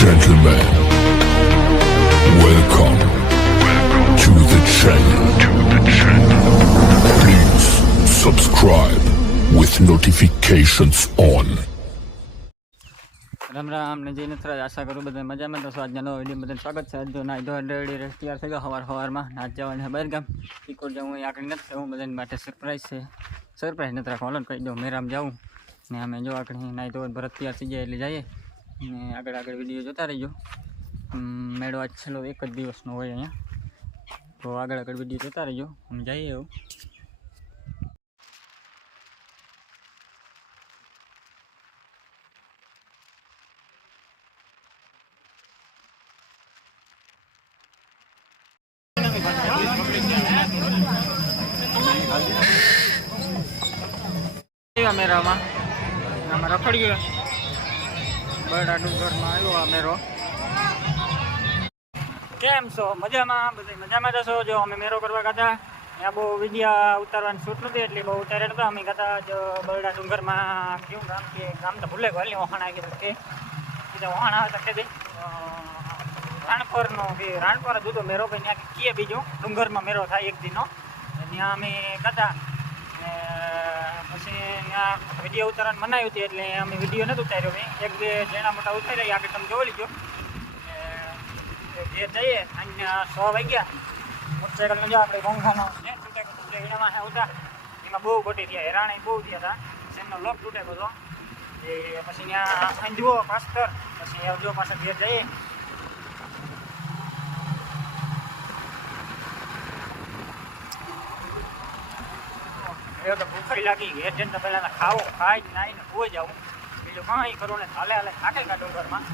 gentlemen, welcome, welcome to the channel. To the channel. Please subscribe with notifications on. Ram Ram ને જઈને થોડા આશા કરું બધા મજામાં તો સ્વાદ નવો વિડીયો બધા સ્વાગત છે જો નાઈ ધોઈ રેડી રેસ્ટ તૈયાર થઈ ગયો હવાર હવારમાં નાચ જવાનું બહાર ગામ ટીકોટ જવું આગળ નથી હું બધાને માટે સરપ્રાઈઝ છે સરપ્રાઈઝ નથી રાખવાનું કહી દઉં મેરામ જાઉં ને અમે જો આગળ નાઈ ધોઈ ભરત તૈયાર થઈ જાય એટલે જઈએ ને આગળ આગળ વિડીયો જોતા રહીજો હમ, મેળો આજ છેલ્લો એક જ દિવસનો હોય અહીંયા તો આગળ આગળ વિડીયો જોતા રહીજો અમે જઈએ એવું આવ્યા મેરામાં આમાં રખડીએ બરડા ડુંગરમાં આવ્યો આ મેરો. કેમ છો? મજામાં? બધા મજામાં જશો જો અમે મેરો કરવા ગયા ત્યાં બહુ વિડીયા ઉતારવાની છૂટ નથી, એટલે બહુ ઉતાર્યા નતા. અમે કહેતા જો બરડા ડુંગરમાં કેવું ગામ કે, ગામ તો ભૂલે ગયો આવી કીધું કે બીજા વહાણ આવે તો કે રાણપરનો કે રાણપર જ હતો મેરો, ભાઈ, ત્યાં કીએ બીજો ડુંગરમાં મેરો થાય એક દિનનો ત્યાં અમે ગયા ને પછી ત્યાં વીડિયો ઉતારવાનું મનાયું હતી એટલે અમે વીડિયો નથી ઉતાર્યો મેં. એક બે જેણા મોટા ઉતાર્યા આગળ તમે જોઈ લીધો. જે જઈએ અહીંયા સો વાગ્યા. મોટરસાઇકલ જો આપણે ગોંઘાનો છે તૂટે તૂટે એનામાં ઉતા એમાં બહુ ઘટી થયા, હેરાણી બહુ થયા હતા. એમનો લોક તૂટે બધો એ પછી ત્યાં અંજવો પાસ્તર પછી આવજો પાછળ ઘેર જઈએ. એ તો ભૂખાઈ લાગી જઈને તો પહેલાં ખાવો ખાઈ નાઈને હોઈ જાવું બીજું કાંઈ કરું ને હાલે હાલે થાકે કાઢો ડુંગરમાં.